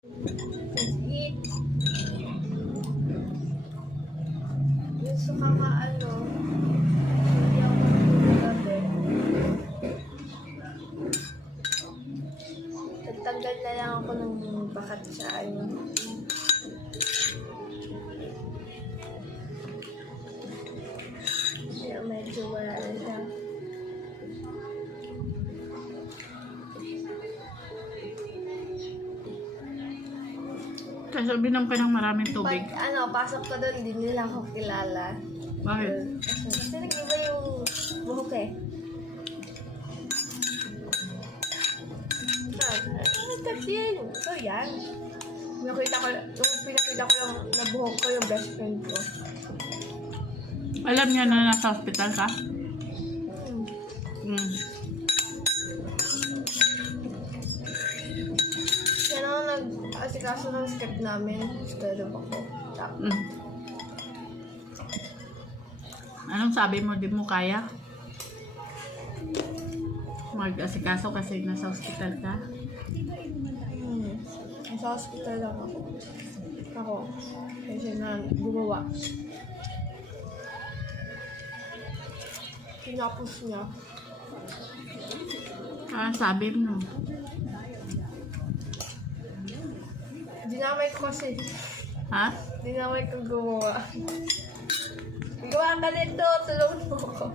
Let's eat. Gusto ka maano, hindi ako gabi. Nagtanggal na lang ako ng bakat sa ano. Kaya medyo wala na siya. Sasabihin ka ng maraming tubig. Pag pasok ko doon, hindi nila ako kilala. Bakit? Kasi nag-iba yung buhok eh. Yan. So yan. Nung pinakita ko lang na buhok ko yung best friend ko. Alam niya na nasa hospital ka? Yan ako nag-asikaso ng script namin. Instead of ako. Anong sabi mo? Di mo kaya? Mag-asikaso kasi nasa hospital ka? Sa hospital lang ako. Kasi na gumawa. Tinapos niya. Sabi mo. Dinamay ko kasi. Ha? Dinamay ko gumawa. Gawa ka nito, tulungan mo ko.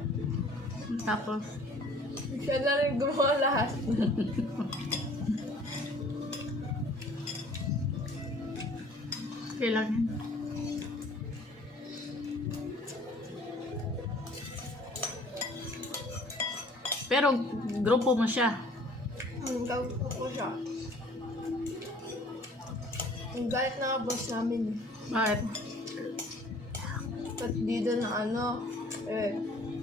Tapos? Siya na rin gumawa lahat. Kailangan. Pero grupo mo siya. Gawin ko siya. Ang galit na nga boss namin. Bakit? At dito na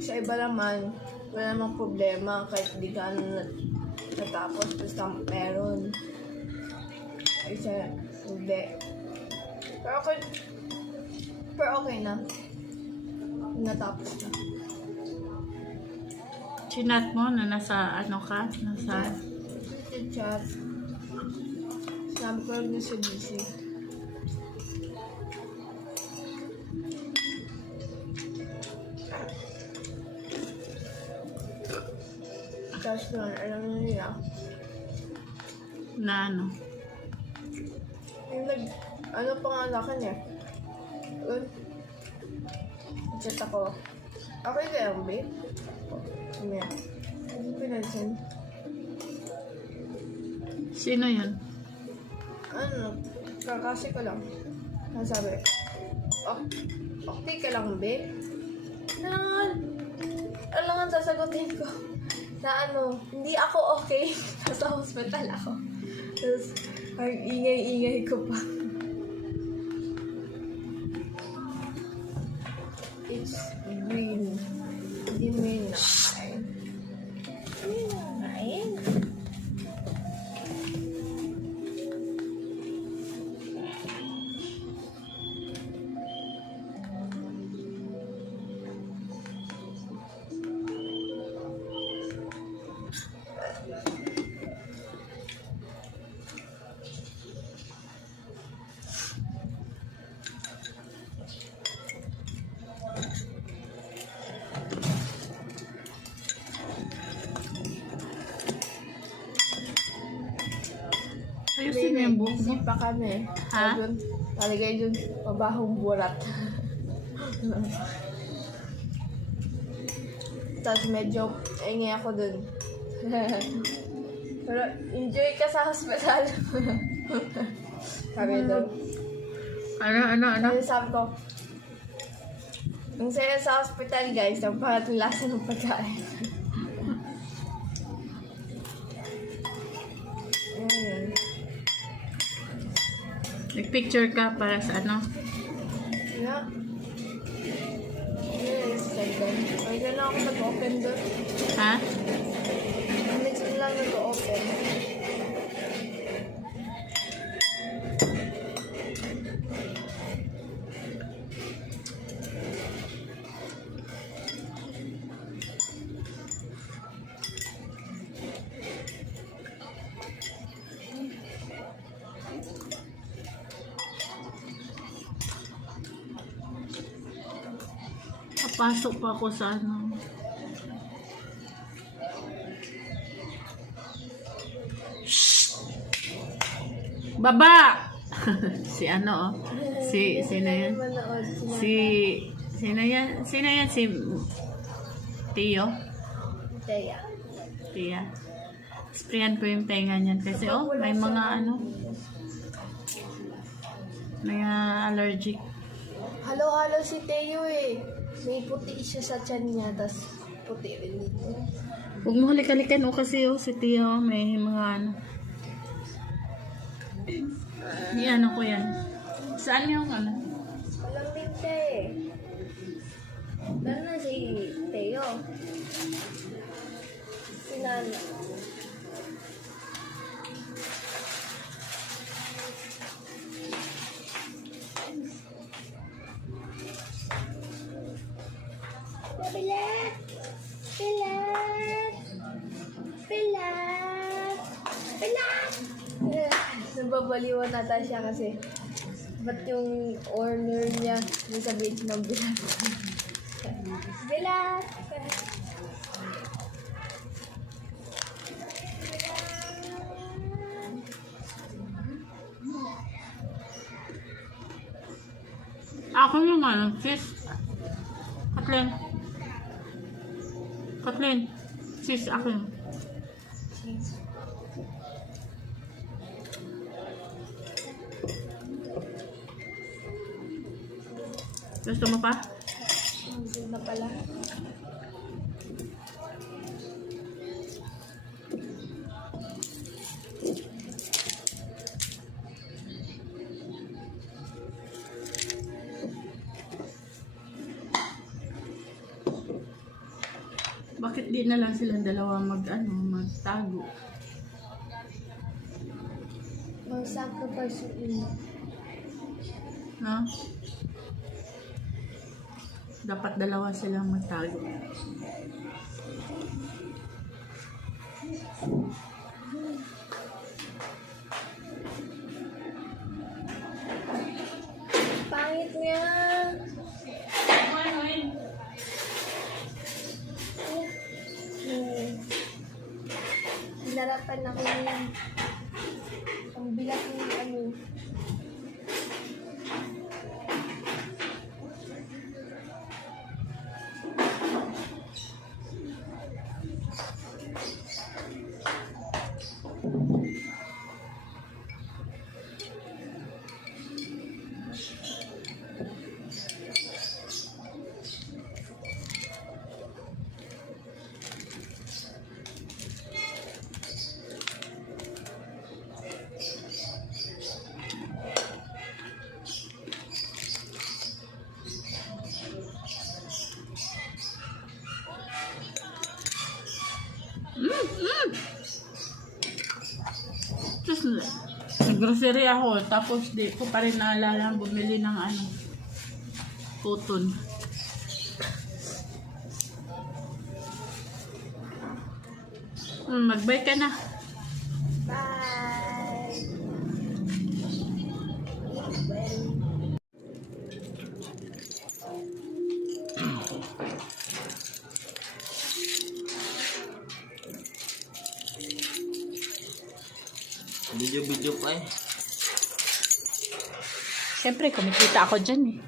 sa iba naman, wala namang problema kahit di ka natapos basta meron. Ay siya, hindi. Pero okay na. Natapos na. Chinat mo na nasa ano ka? Nasa... Chat. Sabi ko lang sa GC. Tapos doon, alam niya. Na ano? Yung pangalakan niya. Chat ako. Okay ka lang, babe? Niya. Ano pinansin? Sino yun? Kakasi ko lang. Nasabi, okay ka lang, babe? Alangan sasagutin ko. Na hindi ako okay. Nasa hospital ako. Tapos, ang ingay-ingay ko pa. It's green. Hindi mo yun nakain. Hindi mo nakain. Ayusin mo yung buhok mo. Isip pa kami. Ha? Talagay dun, mabahong burat. Tapos medyo ingay ako dun. Pero enjoy ka sa hospital. Sabi dun. Ano? Sabi ko, ang saya sa hospital guys, ang pahat ng lasa ng pagkain. Ayun. Nag-picture ka para sa ano? Yeah. Yes, like that. Ay, na ako nag-open doon. Ha? Next lang nag-open. Papasok pa ako sa ano. Baba! Si ano oh. Sino yan? Manood. Sino yan? Sino yan? Si Tio? Teya. Tia. Sprayan ko yung tenga niyan kasi oh, may mga ano. May allergic. Halo-halo si Teo eh. May puti siya sa tiyan niya, tas puti rin dito. Huwag mo halik-halikan o kasi oh, si Tia oh, may mga ano. Ano ko yan. Saan yung ano? Walang minta eh. Lalo na si Teo. Si Nana. Pilat! Pilat! Pilat! Pilat! Nababaliwan nata siya kasi ba't yung owner niya yung sabihin ng bilat? Bilat! Ako yung ano, sis. Kathleen, sis, ako yun. Gusto mo pa? Hindi na pala. Bakit di na lang silang dalawa magtago? Mag-sacrifice yung ina. No? Dapat dalawa silang magtago. Pangit niya! Hinarapan ako ng ang bilat ng ano. Just, nag-grocery ako, tapos di ko pa rin naalala bumili ng ano, cotton. Mag-bye ka na. Bye! Video pa eh. Siyempre, kumikita ako dyan eh.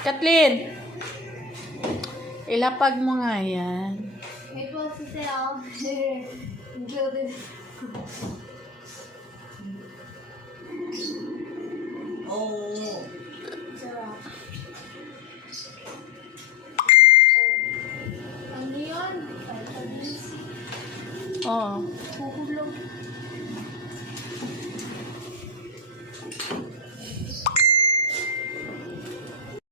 Kathleen! Ilapag mo nga yan. May po si Sel. Included. Oh. Sarap. Ano yun? Vitamins. Oo. Kukulong.